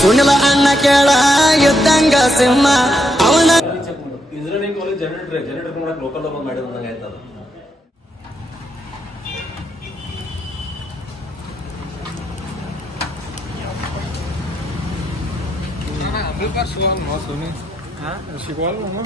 ಸುನಿಲ ಅಣ್ಣ ಕೇಳ ಯುದ್ಧಂಗ ಸಿಂಹ ಅವನ ಇಂಜಿನಿಯರಿಂಗ್ ಕಾಲೇಜ್ ಜನರೇಟರ್ ಮಾಡಕ್ ಲೋಕಲ್ ಬಂದ್ ಮಾಡಿದಂಗೆ ಆಯ್ತದ. शिकवाल ना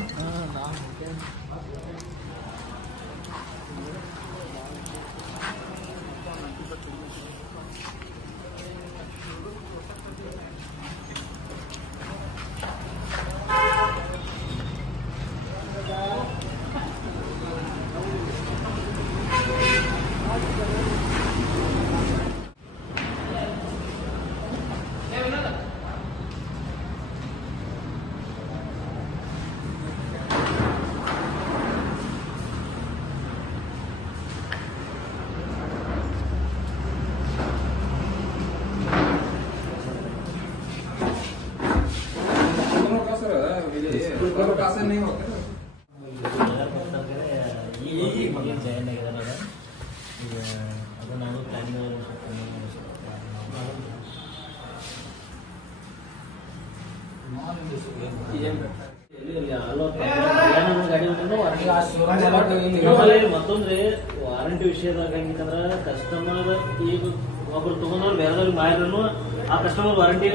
नहीं होता ಮತ್ತೊಂದ್ರೆ ವಾರಂಟಿ ವಿಷಯದಾಗ ಹೆಂಗಿತ್ತಂದ್ರ ಕಸ್ಟಮರ್ ಈಗ ಒಬ್ರು ತಗೊಂಡ್ರು ಬೇರೆದವ್ರಿಗೆ ಮಾರಿದ್ರು ಆ ಕಸ್ಟಮರ್ ವಾರಂಟಿ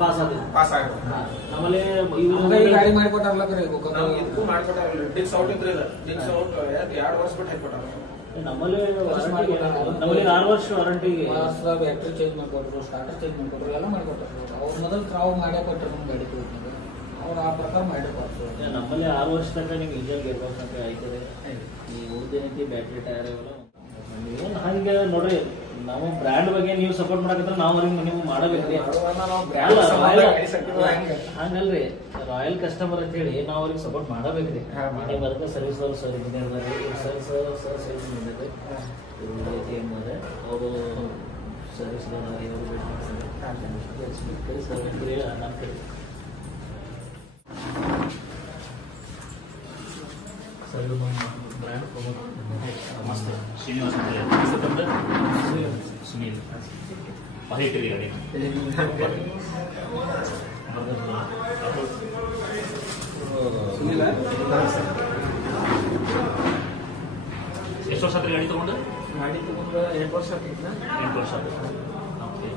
ಪಾಸ್ ಆಗುತ್ತೆ. ಆಮೇಲೆ ಗಾಡಿ ಮಾಡಿಕೊಟ್ಟಾರಲ್ಲ ಡಿಕ್ಸ್ ಔಟ್ ಇದ್ರೆ ಡಿಕ್ಸ್ ಔಟ್ 2 ವರ್ಷ ಬಿಟ್ಟು ಹಾಕ್ಕೊಟ್ಟಾರ. ನಮ್ಮಲ್ಲಿ 6 ವರ್ಷ ವಾರಂಟಿಗೆ ಬ್ಯಾಟ್ರಿ ಚೇಂಜ್ ಮಾಡ್ಕೊಟ್ರು, ಸ್ಟಾರ್ಟರ್ ಚೇಂಜ್ ಮಾಡ್ಕೊಟ್ರು, ಎಲ್ಲ ಮಾಡ್ಕೊಟ್ಟಾರ. ಅವ್ರ ಮೊದಲು ತಾವು ಮಾಡೇ ಕೊಟ್ಟರು ನಮ್ಮ ಗಾಡಿ ತಗೊಂಡು ಅವ್ರು ಆ ಪ್ರಕಾರ ಮಾಡೇ ಕೊಟ್ಟರು. ನಮ್ಮಲ್ಲಿ 6 ವರ್ಷ ತನಕ ನಿಮ್ಗೆ ಇಂಜನ್ ಗೇರ್ ಬಾಕ್ಸ್ ಅಂತ ಆಯ್ತದೆ. ಈ ಉಳಿದೇನೈತಿ ಬ್ಯಾಟ್ರಿ ಟೈರ್ ಇವೆಲ್ಲ ಹಂಗೆ ನೋಡ್ರಿ. ನಾವು ಬ್ರ್ಯಾಂಡ್ ಬಗ್ಗೆ ನೀವು ಸಪೋರ್ಟ್ ಮಾಡಕತ್ರ ನಾವು ಅವ್ರಿಗೆ ನೀವು ಮಾಡಬೇಕ್ರಿ. ಹಂಗಲ್ರಿ, ರಾಯಲ್ ಕಸ್ಟಮರ್ ಅಂತ ಹೇಳಿ ನಾವು ಅವ್ರಿಗೆ ಸಪೋರ್ಟ್ ಮಾಡಬೇಕ್ರಿ. ನೀವು ಅದಕ್ಕೆ ಸರ್ವಿಸ್ ಅವರು ಸರ್ ಸರ್ವಿಸ್ ಮಾಡಿದ್ರೆ ಅವರು ಸರ್ವಿಸ್ ನಮ್ಮ ಕಡೆ ಸರ್ ಬ್ರ್ಯಾಂಡ್ ನಮಸ್ತೆ, ಶ್ರೀನಿವಾಸ್ ಅಂತ ಸುನೀಲ್ ಮಾಹಿತಿ ಗಾಡಿ ಎಷ್ಟು ವರ್ಷ ಆದ್ರಿ ಗಾಡಿ ತಗೊಂಡು? ಗಾಡಿ ತಗೊಂಡು 8 ವರ್ಷ ಆಗ್ತಿತ್ತು. 8 ವರ್ಷ ಆಯ್ತು. ಓಕೆ,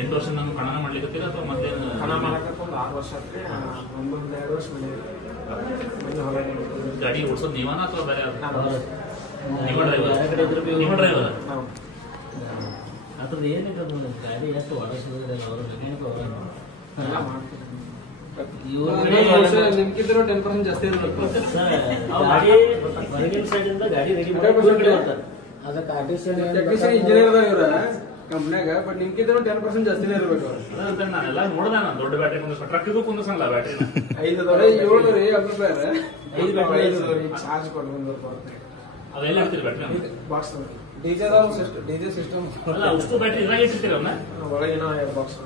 8 ವರ್ಷ ನಾನು ಕಣನ ಮಾಡ್ಲಿಕ್ಕೆ ಅಥವಾ ಮತ್ತೆ ಕಣ ಮಾಡಕ್ಕೆ ಒಂದು 6 ವರ್ಷ ಆಗ್ತದೆ. 1-2 ವರ್ಷ ಗಾಡಿ ಓಡಿಸೋದು ನೀವನ ಅಥವಾ ಬೇರೆ ನಿಮ್ಮ ಡ್ರೈವರ್? ಅದ್ರದ್ದು ಏನಿದೆ ಗಾಡಿ ಎಷ್ಟು ಓಡಿಸೋದಿಲ್ಲ ಅವರು ನಿಮ್ಗಿದ್ರು 10% ಜಾಸ್ತಿ ಇರಬೇಕು. ಗಾಡಿ ಹೊರಗಿನ ಸೈಡ್ ಇಂದ ಗಾಡಿ ರೆಡಿ ಮಾಡ್ತಾರೆ. ಅದಕ್ಕೆ ಟೆಕ್ನಿಷಿಯನ್ ಇಂಜಿನಿಯರ್ ಇವ್ರ ಕಂಪ್ನ್ಯಾಗ, ಬಟ್ ನಿಮ್ಗಿದ್ರು 10% ಜಾಸ್ತಿನೇ ಇರಬೇಕು. ನಾನೆಲ್ಲ ನೋಡ್ದೆ, ನಾನು ದೊಡ್ಡ ಬ್ಯಾಟ್ರಿ ಕುಂದಿಸ್ ಟ್ರಕ್ಕಿಗೂ ಕುಂದಿಸಲ್ಲ ಬ್ಯಾಟ್ರಿ 7 ರೀ ಅಂಪ್ಲಿಫೈರ್ 5 ಬ್ಯಾಟ್ರಿ ಚಾರ್ಜ್ ಕೊಟ್ಟು ಅದೆಲ್ಲ ಹಾಕ್ತೀರಿ ಬ್ಯಾಟ್ರಿ ಬಾಕ್ಸ್ ಡಿಜೆ ಸಿಸ್ಟಮ್ ಅಲ್ಲ, ಅಷ್ಟು ಬ್ಯಾಟ್ರಿ ಇದ್ರಾಗ ಇಟ್ಟಿರ್ತೀರ ಅವನ್ನ ಒಳಗೇನೋ 2 ಬಾಕ್ಸ್.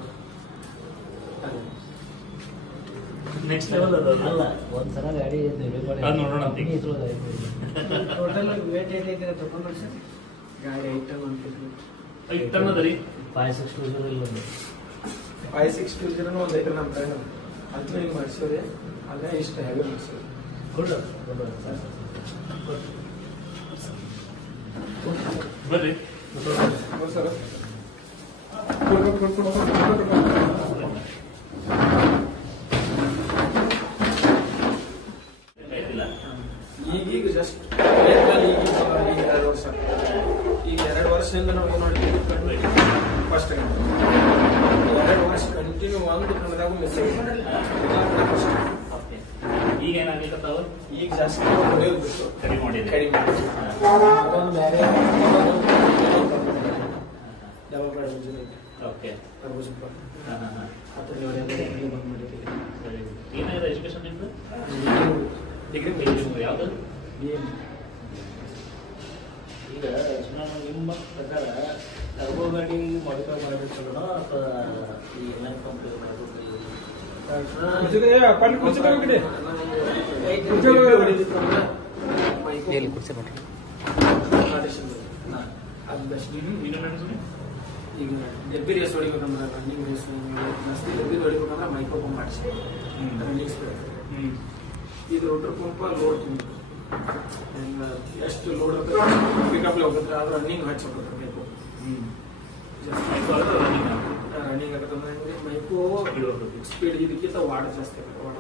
ನೆಕ್ಸ್ಟ್ ಲೆವೆಲ್ ಅಲ್ಲ, ಒಂದ್ಸಲ ಗಾಡಿ ಅದು ನೋಡೋಣ. ಟೋಟಲ್ ವೇಟ್ ಏನಿದೆ ತಗೊಂಡ್ರೆ ಸರ್ ಗಾಡಿ 8 ಟನ್ ಅದ ರೀ. 5620 5620 ಒಂದು ಐತ್ರಿ ನಮ್ಮ ಫ್ರೆಂಡ್ ಅಂತ ಹಿಂಗೆ ಮಾಡಿಸೋರಿ. ಅದೇ ಇಷ್ಟ ಹೆವಿ ಮಾಡಿಸೋರಿ. ಬರ್ರಿ ಸರ್ ಈಗೀಗ ಜಸ್ಟ್ ಈಗ 2 ವರ್ಷ, ಈಗ 2 ವರ್ಷದಿಂದ ನಾವು ನೋಡ್ತೀವಿ ಫಸ್ಟ್ 2 ವರ್ಷ ಕಂಟಿನ್ಯೂ ಒಂದು ಕನ್ನದಾಗ ಮಿಸ್ ಈಗ ಏನಾಗ್ಲಿಕ್ಕತ್ತಾವ? ಈಗ ಜಾಸ್ತಿ ಕಡಿಮೆ ಮಾಡಿದೆ. ಓಕೆ, ಏನಾಗಿದೆ ಎಜುಕೇಶನ್ ನಿಮ್ದು? ಡಿಗ್ರಿ ಯಾವ್ದು? ಈಗ ನಿಮ್ಮ ಪ್ರಕಾರ ಟರ್ಬೋ ಗಾಡಿ ಮಾಡಿಫೈ ಮಾಡಬೇಕಲ್ಲ ಅಥವಾ ಈ ಎನ್ಎಂ ಕಂಪ್ನಿ ಕುರ್ಚಿ ಬಿಟ್ರಿ ಈಗ ಡೆಬ್ಬಿ ರೇಸ್ ಹೊಡಿಬೇಕಂದ್ರೆ ರನ್ನಿಂಗ್ ರೇಸ್ ಡೆಬ್ಬಿ ಹೊಡಿಬೇಕು ಮೈಕ್ರೋ ಪಂಪ್ ಮಾಡಿಸಿ ರನ್ನಿಂಗ್ ಸ್ಪೀಡ್. ಇದು ರೋಟರ್ ಪಂಪ್ ಲೋಡ್ ತುಂಬ ಎಷ್ಟು ಲೋಡ್ ಪಿಕಪ್ ಹೋಗುತ್ತೆ ಅದು ರನ್ನಿಂಗ್ ಹಚ್ಚೋಗುತ್ತೆ ಮೈಕೋ ರನ್ನಿಂಗ್ ಆಗತ್ತಂದ್ರೆ ಮೈಕೋ ಸ್ಪೀಡ್ ಇದಕ್ಕಿಂತ ವಾಡ ಜಾಸ್ತಿ ಆಗುತ್ತೆ. ವಾಡ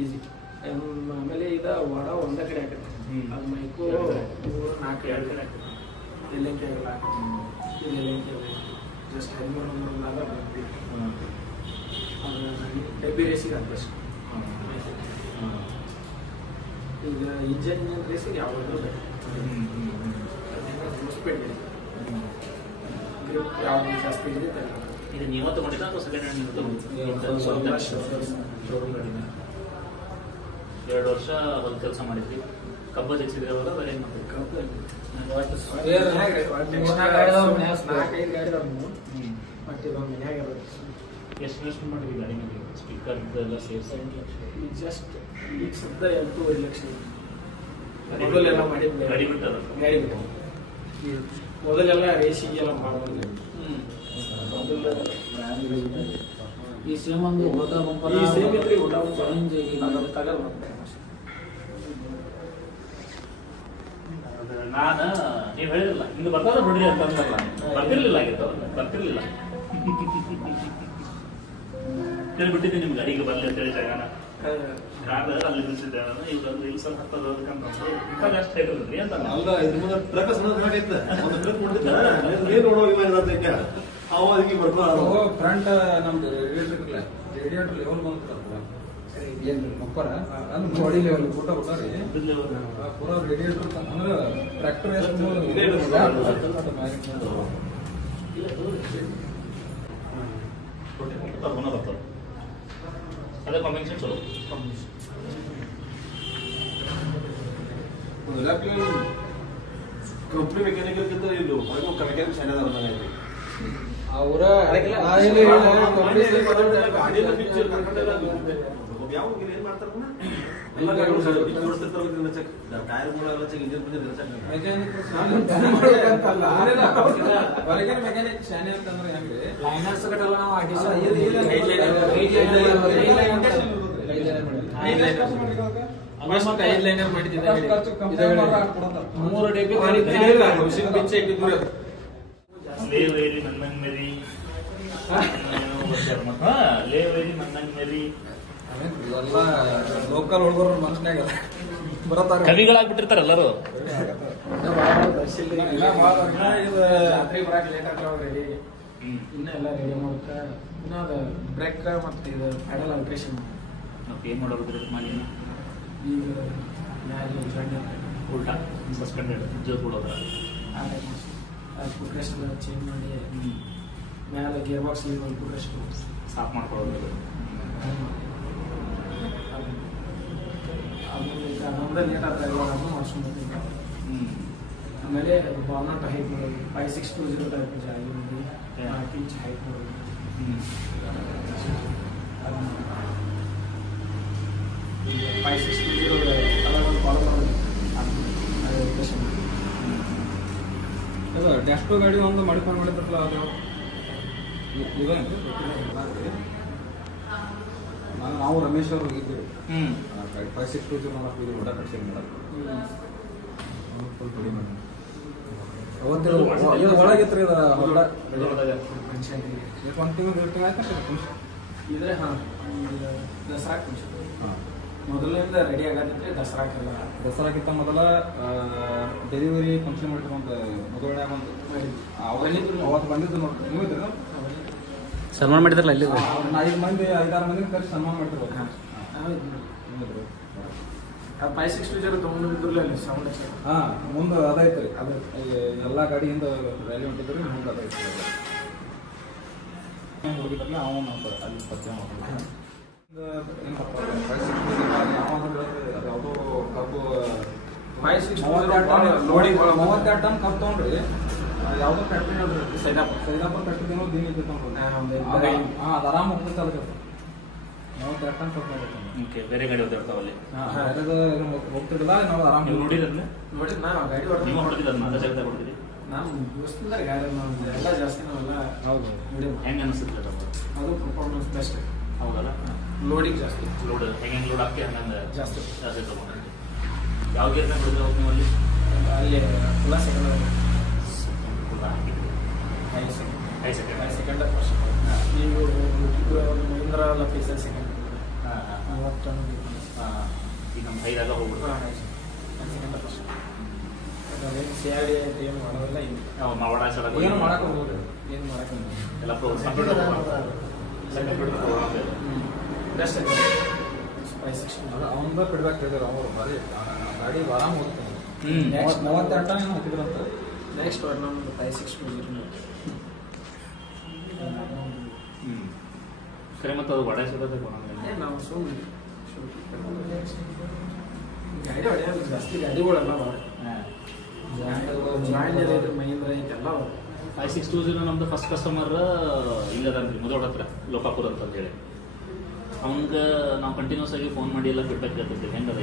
ಈಸಿ. ಆಮೇಲೆ ಇದ ವಾಡ ಒಂದೇ ಕಡೆ ಆಗುತ್ತೆ. ಅದು ಮೈಕೋ 3-4 ಕಡೆ ಆಗುತ್ತೆ. ಎಲ್ಲಂಕೆ ಆಗಲ್ಲ, ಇಲ್ಲಿ ಎಲ್ಲಂಕೆ ಆಗಲ್ಲ. ಜಸ್ಟ್ ಹೆಲ್ಮೆಟ್ ಡಬ್ಬಿ ರೇಸಿಗೆ ಆಗಬೇಕು. ಈಗ ಇಂಜನ್ ರೇಸಿಗೆ ಯಾವಾಗಲೂ ಬೇಕು. ಸ್ಪೀಡ್ ಗ್ರಿಪ್ ಯಾವುದು ಜಾಸ್ತಿ ಇದೆ. ಇದು ನೀವು ತಗೊಂಡಿದ್ದ ಅಥವಾ ಸೆಕೆಂಡ್ ಹ್ಯಾಂಡ್ ಶೋರೂಮ್ ಗಾಡಿನ 2 ವರ್ಷ ಹೊಲ ಕೆಲಸ ಮಾಡಿದ್ರಿ. ಕಬ್ಬ ತೆಗ್ಸಿದ್ರೆ ಅವಾಗ ಬೇರೆ ಏನು ಮಾಡ್ತೀವಿ? ಕಬ್ಬು 4-5 ಗಾಡಿ ಬಟ್ ಇದೊಂದು ಮನ್ಯಾಗ ಎಷ್ಟು ಇನ್ವೆಸ್ಟ್ಮೆಂಟ್ ಮಾಡಿದ್ವಿ ಗಾಡಿ ಮೇಲೆ? ಸ್ಪೀಕರ್ ಎಲ್ಲ ಸೇರಿಸಿ ಜಸ್ಟ್ ಈಗ ಸದ್ಯ 2.5 ಲಕ್ಷ. ಮೊದಲೆಲ್ಲ ಮಾಡಿದ್ದೆ ಗಾಡಿ ಬಿಟ್ಟದ ಗಾಡಿ ಬಿಟ್ಟು ಮೊದಲೆಲ್ಲ ರೇಸಿಗೆಲ್ಲ ಮಾಡೋದು. ಈ ಸೇಮ್ ಒಂದು ಹೋದ ಬಂಪರ್ ಈ ಸೇಮ್ ಇದ್ರೆ ಊಟ ಚೇಂಜ್ ತಗಲ್ಲ. ನಾನು ನೀವು ಹೇಳಿರಲ್ಲ ಹಿಂಗೆ ಬರ್ತಾರ ನೋಡ್ರಿ ಅಂತ ಅಂದಲ್ಲ, ಬರ್ತಿರ್ಲಿಲ್ಲ ಆಗಿತ್ತು, ಬರ್ತಿರ್ಲಿಲ್ಲ. ಕೇಳ್ಬಿಟ್ಟಿದ್ದೆ ನಿಮ್ ಗಾಡಿಗೆ ಬರ್ಲಿ ಅಂತ ಹೇಳಿ ಜಗನ ಕಾರ್ ಅಲ್ಲಿ ನಿಲ್ಸಿದ್ದೆ ನಾನು. ಇವ್ರದ್ದು ಇಲ್ಲಿ ಸ್ವಲ್ಪ ಹತ್ತೋದಕ್ಕಂತಂದ್ರೆ ಇವಾಗ ಅಷ್ಟು ಹೇಳಿದ್ರಿ ಅಂತ ಅಲ್ಲ ಇದ್ರ ಮುಂದೆ ಟ್ರಕ್ ಮಾಡಿದ್ದ ಒಂದು ಟ್ರಕ್ ಮಾಡಿದ್ದ ನೀರು ನೋಡೋ ವಿಮಾನ ಅವಧಿಗೆ ಬರ್ತಾರೆ. ಫ್ರಂಟ್ ನಮ್ದು ರೇಡಿಯೇಟರ್ ಲೆವೆಲ್ ಬಂದ್ಬಿಡ್ತಾರ ಏನು ಬಂಪರ ಅಂದ್ರೆ ಬಾಡಿ ಲೆವೆಲ್ ಫೋಟೋ ಕೊಟ್ಟಾರಿ ಪೂರ ರೇಡಿಯೇಟರ್ ಅಂದ್ರೆ ಟ್ರ್ಯಾಕ್ಟರ್ ಎಷ್ಟು ಬರ್ತಾರೆ. ಅದೇ ಕಾಂಬಿನೇಷನ್ ಚಲೋ. ಕಂಪ್ನಿ ಮೆಕ್ಯಾನಿಕಲ್ ಗಿಂತ ಇದು ಮೆಕ್ಯಾನಿಕ್ ಸೈನ್ ಅದ ಅವರ ಯಾವ ಏನ್ ಮಾಡ್ತಾರ ಟೈರ್ ಮೆಕ್ಯಾನಿಕ್ ಶಾನೆ ಅಂತಂದ್ರೆ ಹೆಂಗ್ರಿ ಲೈನರ್ಸ್ ಕಟ್ಟಲ್ಲ ನಾವು ಐದು ಲೈನರ್ ಮಾಡಿದ್ದೀವಿ. 3 ಡಬ್ಬಿ ಲೇವೇರಿ ನನ್ನಂಗ್ ಮೇರಿ ಲೇವೇರಿ ನನ್ನಂಗ್ ಮೇರಿ ಎಲ್ಲ ಲೋಕಲ್ ಹುಡುಗರು ಮನಸ್ನಾಗ ಬರತ್ತಾರ ಕವಿಗಳಾಗ್ಬಿಟ್ಟಿರ್ತಾರ ಎಲ್ಲರೂ. ರಾತ್ರಿ ಬರಾಕ್ ಲೇಟ್ ಆಗ್ತಾವ ರೆಡಿ. ಇನ್ನ ಎಲ್ಲ ರೆಡಿ ಮಾಡ್ಕ ಇನ್ನ ಅದು ಬ್ರೇಕ್ ಮತ್ತೆ ಇದು ಪ್ಯಾಡಲ್ ಆಲ್ಟ್ರೇಷನ್ ಏನ್ ಮಾಡೋದ್ರಿ ಮಾಲಿನ ಈಗ ಮ್ಯಾಲೆ ಉಲ್ಟಾ ಸಸ್ಪೆಂಡೆಡ್ ಜೋತ್ ಬಿಡೋದ್ರ ಫುಟ್ರೆಸ್ಟ್ ಚೇಂಜ್ ಮಾಡಿ ಮ್ಯಾಲೆ ಗೇರ್ ಬಾಕ್ಸ್ ಫುಟ್ರೆಸ್ಟ್ ಸಾಫ್ ಮಾಡ್ಕೊಳ್ಳೋದು. ನಮ್ದು ಲೇಟ್ ಆಗ್ತಾ ಇಲ್ಲ ನಾವು ಮಾಡ್ಸ್ಕೊಂಡ್ಬರ್ತೀವಿ. ಆಮೇಲೆ ಬಾರ್ನಟ್ ಹೈಟ್ ಮಾಡೋದು 5620 ಟೈಪ್ ಆಗಿರೋದು 4 ಇಂಚ್ ಹೈಟ್ ಮಾಡೋದು. 5620 ಅಲ್ಲೊಂದು ಫಾಲೋ ಮಾಡೋದು. ಅದು ಡ್ಯಾಶ್ಟೋ ಗಾಡಿ ಒಂದು ಮಾಡಿಕೊಂಡು ಮಾಡಿದ್ರಲ್ಲ ಅದು ನಾವು ರಮೇಶ್ ಅವ್ರು ಹೋಗಿದ್ದೀವಿ. 5620 ಮಾಡಕ್ಕೆ ಹೋಗಿ ಊಟ ಕಟ್ಸಿ ಫುಲ್ ಪಡಿ ಮಾಡಿ ಒಳಗಿತ್ರಿ ಹೊಲ ಒಂದು ತಿಂಗಳು ಆಯ್ತು ಇದ್ರೆ ದಸರಾ ಮೊದಲಿಂದ ರೆಡಿ ಆಗತ್ತೆ. ದಸರಾಕ್ಕಿಂತ ಮೊದಲ ಡೆಲಿವರಿ ಫಂಕ್ಷನ್ ಮಾಡಿದ್ರು ಒಂದು ಮದುವೆ ಒಂದು ಅವತ್ತು ಬಂದಿದ್ದು ನೋಡಿ. ನೀವು ಇದ್ರಿ ಸನ್ಮಾನ ಮಾಡಿದ್ರಲ್ಲ ಅಲ್ಲಿ 5 ಮಂದಿ 5-6 ಮಂದಿ ಕರೆಸಿ ಸನ್ಮಾನ ಮಾಡಿದ್ರು. 5620 ತೊಗೊಂಡಿದ್ರಲ್ಲ ಸೌಂಡ್ ಹಾ ಮುಂದೆ ಅದೈತ್ರಿ. ಅದು ಎಲ್ಲ ಗಾಡಿಯಿಂದ ರ್ಯಾಲಿ ಹೊಂಟಿದ್ರಿ ಮುಂದೆ ಅದೈತ್ರಿ. ಹುಡುಗಿದ್ರಲ್ಲ ಅವನು ಅಲ್ಲಿ ಪರಿಚಯ ಮಾಡ್ಕೊಂಡು ಯಾವುದೋ ಕಬ್ಬು 32 ಟನ್ ಕಬ್ಬು ತಗೊಂಡ್ರಿ. ಯಾವುದೋ ಫ್ಯಾಕ್ಟ್ರಿ ನೋಡ್ರಿ ಸೈದಾಪುರ ಫ್ಯಾಕ್ಟ್ರಿ ದಿನ ತಗೊಂಡ್ರಿ. ಅದು ಆರಾಮ ಹೋಗ್ತೈತೆ. 32 ಟನ್ ಕಬ್ಬು ಓಕೆ, ಬೇರೆ ಗಾಡಿ ಓದಾಡ್ತಾವಲ್ಲಿ ಹೋಗ್ತಿರಲಿಲ್ಲ ನಾವು ಆರಾಮ ನೀವು ನೋಡಿದ್ರನ್ನ ನೋಡಿ ನಾ ಗಾಡಿ ನೀವು ಹೊಡೆದಿಲ್ಲ ಅದನ್ನ ಅದ ಜಾಗದಾಗ ಹೊಡೆದಿರಿ. ನಾನು ದೋಸ್ತಂದ್ರೆ ಗಾಡಿ ಎಲ್ಲ ಜಾಸ್ತಿ ನಾವೆಲ್ಲ ಹೌದು ಹೆಂಗೆ ಅನಿಸುತ್ತೆ ಅದು ಪರ್ಫಾರ್ಮೆನ್ಸ್ ಬೆಸ್ಟ್. ಹೌದಲ್ಲ? ಲೋಡಿಂಗ್ ಜಾಸ್ತಿ, ಲೋಡ್ ಹೆಂಗೆ ಲೋಡ್ ಹಾಕಿ ಹಂಗಂದ್ರೆ ಜಾಸ್ತಿ ಜಾಸ್ತಿ ತಗೊಂಡ್ರೆ ಯಾವ ಗೇರ್ನ ಬಿಡಿದ್ರೆ ಹೋಗಿ ನೀವು ಅಲ್ಲಿ ಅಲ್ಲಿ ಫುಲ್ಲ ಸೆಕೆಂಡ್ ಕೂಡ ಹಾಕಿದ್ರಿ 5 ಸೆಕೆಂಡ್ 5 ಸೆಕೆಂಡ್ 5 ಸೆಕೆಂಡ್ ಫಸ್ಟ್. ಈಗ ಮಹೀಂದ್ರ ಎಲ್ಲ ಪೀಸಲ್ ಸೆಕೆಂಡ್ ಹಾಂ ಹಾಂ 50 ಹಾಂ ಈಗ ನಮ್ಮ ಹೈದಾಗ ಹೋಗ್ಬಿಡ್ತು. 5 ಸೆಕೆಂಡ್ ಫಸ್ಟ್. ಅದೇನು CID ಆಯ್ತು ಏನು ಮಾಡೋದಿಲ್ಲ, ಏನು ಮಾಡಕ್ಕೆ ಹೋಗ್ಬೋದು, ಏನು ಮಾಡಕ್ಕೆ ಎಲ್ಲ ಕಂಪ್ಯೂಟರ್ ಬೆಸ್ಟ್ ಆಗಿದೆ 560. ಅವನದ ಫೀಡ್ಬ್ಯಾಕ್ ಹೇಳಿದ್ರು ಅವರು ಬರೀ ಗಾಡಿ ಆರಾಮ್ ಹೋಗ್ತಾನೆ. ನೆಕ್ಸ್ಟ್ 32 ಏನೋ ಹಾಕಿದ್ರಂತ. ನೆಕ್ಸ್ಟ್ ನಮ್ಮದು 560 ಕರೆ ಮತ್ತು ಅದು ಒಡಾಯಿಸೋದೇ ನಾವು ಸುಮ್ಮನೆ ಗಾಡಿ ಹೊಡೆಯೋದು ಜಾಸ್ತಿ ಗಾಡಿಗಳೆಲ್ಲ ಮಹೀಂದ್ರ ಐತೆಲ್ಲ 5620 ನಮ್ದು ಫಸ್ಟ್ ಕಸ್ಟಮರ್ ಇಲ್ಲದನ್ರಿ ಮುದೋಡ್ ಹತ್ರ ಲೋಕಾಪುರ ಅಂತ ಹೇಳಿ ಅವ್ನಿಗೆ ನಾವು ಕಂಟಿನ್ಯೂಸ್ ಆಗಿ ಫೋನ್ ಮಾಡಿ ಎಲ್ಲ ಫೀಡ್ಬ್ಯಾಕ್ ಕೇಳ್ತಿರ್ತೀವಿ ಹೆಂಗದ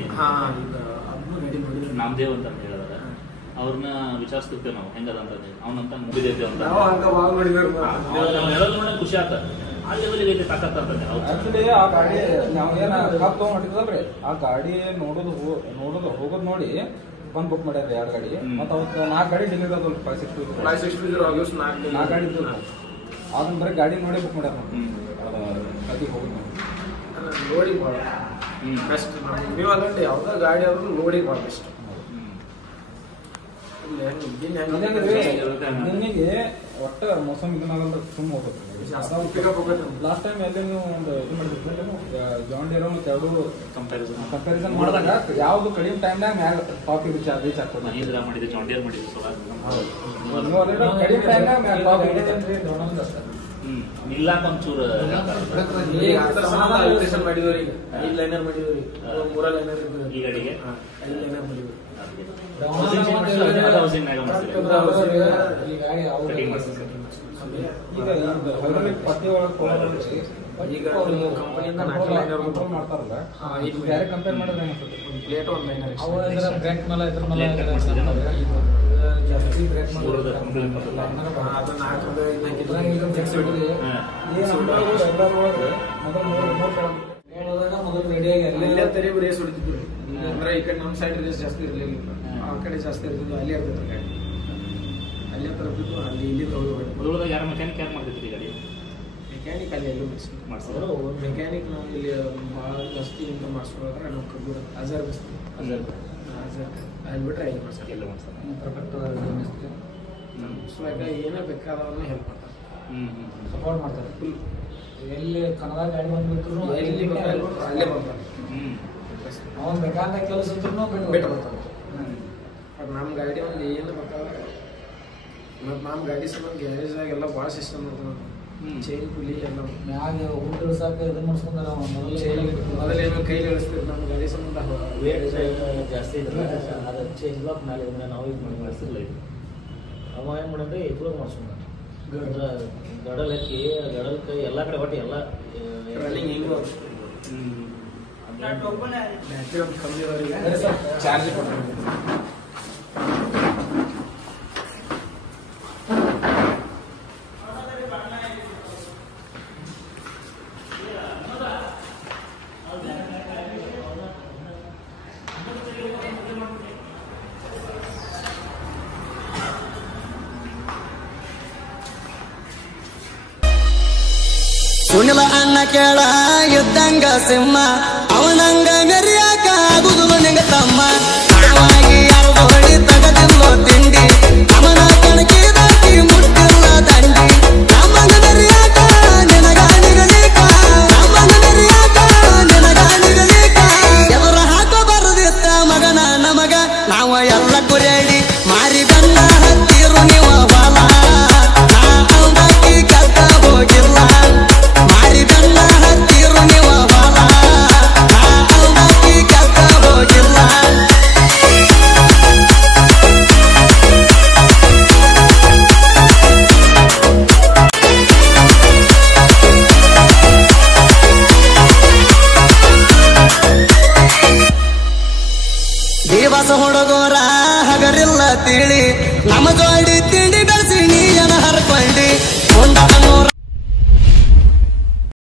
ನಾಮದೇವ್ ಅಂತ ಹೇಳಿದಾರೆ. ಅವ್ರನ್ನ ವಿಚಾರಿಸ್ತಿರ್ತೇವೆ ನಾವು ಹೆಂಗದ ಅಂತ ಅವನಂತ ಮುಗಿದೈತೆ ಅಂತ ಹೇಳೋದು ನೋಡಿ ಖುಷಿ ಆಗ್ತದೆ. ಆ ಲೆವೆಲ್ಗೆ ಐತೆ ತಾಕತ್ತ ಅಂತ ಆಕ್ಚುಲಿ ಆ ಗಾಡಿ ನಾವು ಏನು ಕಪ್ ತೊಗೊಂಡಿದ್ದಲ್ರಿ ಆ ಗಾಡಿ ನೋಡೋದು ಹೋಗೋದು ನೋಡಿ ಬಂದು ಬುಕ್ ಮಾಡ್ಯಾರ 2 ಗಾಡಿ. ಮತ್ತು ಅವತ್ತು 4 ಗಾಡಿ ಡೆಲಿವರಿ ಆದವು 560 4 ಗಾಡಿ ಇದ್ದು ಅದನ್ನ ಬರೀ ಗಾಡಿ ನೋಡಿ ಬುಕ್ ಮಾಡ್ಯಾರ ಅಲ್ಲಿ ಹೋಗೋದು ಲೋಡಿಂಗ್ ಭಾಳ ಬೆಸ್ಟ್. ನೀವು ಅದಂటే ಯಾವ್ದೋ ಗಾಡಿ ಆದ್ರೂ ಲೋಡಿಂಗ್ ಭಾಳ ಬೆಸ್ಟ್. ನಿನಗೆ ಒಟ್ಟ ಮೋಸಮ್ ಇದನ್ನಾಗಲ್ಲ ಸುಮ್ಮ ಹೋಗುತ್ತೆ. ಲಾಸ್ಟ್ ಟೈಮ್ ಎಲ್ಲಿ ನೀವು ಒಂದು ಇದು ಮಾಡಿದ್ರೆ ಜಾನ್ ಡೀರ್ ಎರಡು ಕಂಪ್ಯಾರಿಸನ್ ಮಾಡಿದಾಗ ಯಾವ್ದು ಕಡಿಮೆ ಟೈಮ್ನಾಗ ಮ್ಯಾಗ ಟಾಪ್ ರೀಚ್ ಆಗ್ತದೆ. ಮಹೀಂದ್ರ ಮಾಡಿದೆ, ಜಾನ್ ಡೀರ್ ಮಾಡಿದೆ, ಕಡಿಮೆ ಟೈಮ್ನಾಗ ಮ್ಯಾಗ ಟಾಪ್ ನಿಲ್ಲಾಕ ಒಂಚೂರು ಮಾಡಿದವ್ರಿ 5 ಲೈನರ್ ಮಾಡಿದವ್ರಿ 3 ಲೈನರ್ ಈ ಗಾಡಿಗೆ 5 ಲೈನರ್ ಮಾಡಿದ್ವಿ. ಈಗ ಪಟ್ಟಿ ಒಳಗೆ ಈಗ ಕಂಪನಿಯಿಂದ 4 ಲೈನರ್ ಮಾಡ್ತಾರಲ್ಲ ಇದು ಬೇರೆ ಕಂಪೇರ್ ಮಾಡಿದ್ರೆ ಪ್ಲೇಟ್ 1 ಲೈನರ್ ಬ್ರೇಕ್ ಮೇಲೆ ಇದ್ರ ಮೇಲೆ ಜಾಸ್ತಿ ಬ್ರೇಕ್ ಮಾಡೋದು ಅದನ್ನ ಹಾಕಿದ್ರೆ ಮೊದಲು ರೆಡಿ ಆಗಿ ಅಲ್ಲೇ ತರಿ ರೇಸ್ ಹೊಡಿತಿದ್ರು. ಅಂದ್ರೆ ಈ ಕಡೆ ನಮ್ಮ ಸೈಡ್ ರೇಸ್ ಜಾಸ್ತಿ ಇರ್ಲಿಲ್ಲ, ಆ ಕಡೆ ಜಾಸ್ತಿ ಇರ್ತಿದ್ವು. ಅಲ್ಲಿ ಇರ್ತಿದ್ರು ಗಾಡಿ, ಅಲ್ಲೇ ತರಬಿಟ್ಟು ಅಲ್ಲಿ ಇಲ್ಲಿ ಮೊದಲದಾಗ ಯಾರು ಮೆಕ್ಯಾನಿಕ್ ಯಾರು ಮಾಡ್ತಿದ್ರಿ ಗಾಡಿ? ಮೆಕ್ಯಾನಿಕ್ ಅಲ್ಲಿ ಎಲ್ಲೂ ಮಾಡಿಸಿದ್ರು. ಮೆಕ್ಯಾನಿಕ್ ನಾವು ಇಲ್ಲಿ ಭಾಳ ಜಾಸ್ತಿ ಇಂತ ಮಾಡಿಸ್ಕೊಳೋದ್ರೆ ನಾವು ಕಬ್ಬು ಅಜರ್ ಬಿಸ್ತೀವಿ. ಅಜರ್ ಅಲ್ಲಿ ಬಿಟ್ರೆ ಇಲ್ಲಿ ಮಾಡ್ತಾರೆ, ಎಲ್ಲ ಮಾಡ್ತಾರೆ. ಸೊ ಈಗ ಏನೇ ಬೇಕಾದವ್ರನ್ನ ಹೆಲ್ಪ್ ಮಾಡ್ತಾರೆ, ಸಪೋರ್ಟ್ ಮಾಡ್ತಾರೆ. ಎಲ್ಲಿ ಕನ್ನಡ ಗಾಡಿ ಬಂದ್ಬಿಟ್ರು ಎಲ್ಲಿ ಬೇಕಾದ್ರು ಅಲ್ಲೇ ಬರ್ತಾರೆ. ಅವ್ನು ಬೇಕಾದ ಕೆಲಸ ಇದ್ರು ಬಿಟ್ಟು ಬರ್ತಾರೆ. ಬಟ್ ನಮ್ಮ ಗಾಡಿ ಒಂದು ಏನು ಬೇಕಾದ್ರೆ ಮತ್ತು ನಮ್ಮ ಗಾಡಿ ಸಂಬಂಧ ಗ್ಯಾರೇಜಾಗ ಎಲ್ಲ ಭಾಳ ಸಿಸ್ಟಮ್ ಇರ್ತದೆ. ಚೈನ್ ಪುಲಿ ಎಲ್ಲ ಮ್ಯಾಗ ಊಟ ಇಳಿಸಾಕ ಇದನ್ನ ಮಾಡಿಸ್ಕೊಂಡಾರ ಮೊದಲೇನು ಕೈಲಿ ಇಳಿಸ್ತೀವಿ ನಮ್ಮ ಗಾಡಿ ಸಂಬಂಧ ವೇಟ್ ಜಾಸ್ತಿ ಇದ್ರೆ ಅದು ಚೇಂಜ್ ಲಾಕ್ ಮೇಲೆ ಇದನ್ನ ನಾವು ಇದು ಮಾಡಿ ಮಾಡಿಸಿಲ್ಲ. ಇದು ಅವ ಏನು ಮಾಡಿದ್ರೆ ಇಬ್ಬರು ಮಾಡಿಸ್ಕೊಂಡ ಗಡಲ್ ಹಾಕಿ ಗಡಲ್ ಕೈ ಎಲ್ಲ ಕಡೆ ಒಟ್ಟು ಎಲ್ಲ ರನ್ನಿಂಗ್ ಹಿಂಗೆ ಬ್ಯಾಟ್ರಿ ಒಂದು ಕಮ್ಮಿ ಅವರಿಗೆ ಚಾರ್ಜ್ ಕೊಡ್ತಾರೆ. ಸುನಿಲ ಅಣ್ಣ ಕೇಳ ಇದ್ದಂಗ ಸಿಂಹ ಅವನಂಗ ಮೆರಿಯಾಕ ಆಗುದಿಲ್ಲ ನಿಂಗ ತಮ್ಮ. ನಾವಾಗಿ ಯಾವ್ದು ಹೊಳಿ ತಗದಿಲ್ಲೋ ತಿಂಡಿ ಅವನ ಕಣಕಿದಾಕಿ ಮುಟ್ಟಿಲ್ಲ ದಂಡಿ. ನಮ್ಮಂಗ ಮೆರಿಯಾಕ ನಿನಗ ನಿಗದೀಕ, ನಮ್ಮಂಗ ಮೆರಿಯಾಕ ನಿನಗ ನಿಗದೀಕ. ಎದುರ ಹಾಕೋ ಬರದಿತ್ತ ಮಗನ ನಮಗ ನಾವ ಎಲ್ಲ ಕುರೇಡಿ ಮಾರಿ ಗನ್ನ ಹತ್ತಿರು ನೀವು ಹೊಲ. ನಾ ಅಂದಾಕಿ ಕತ್ತ ಹೋಗಿಲ್ಲ ಮಾರಿ ಗನ್ನ ಹತ್ತಿರು ನೀವು ಹೊಲ. ನಾ ಅಂದಾಕಿ ಕತ್ತ ಹೋಗಿಲ್ಲ. ದಿವಸ ಹುಡುಗರ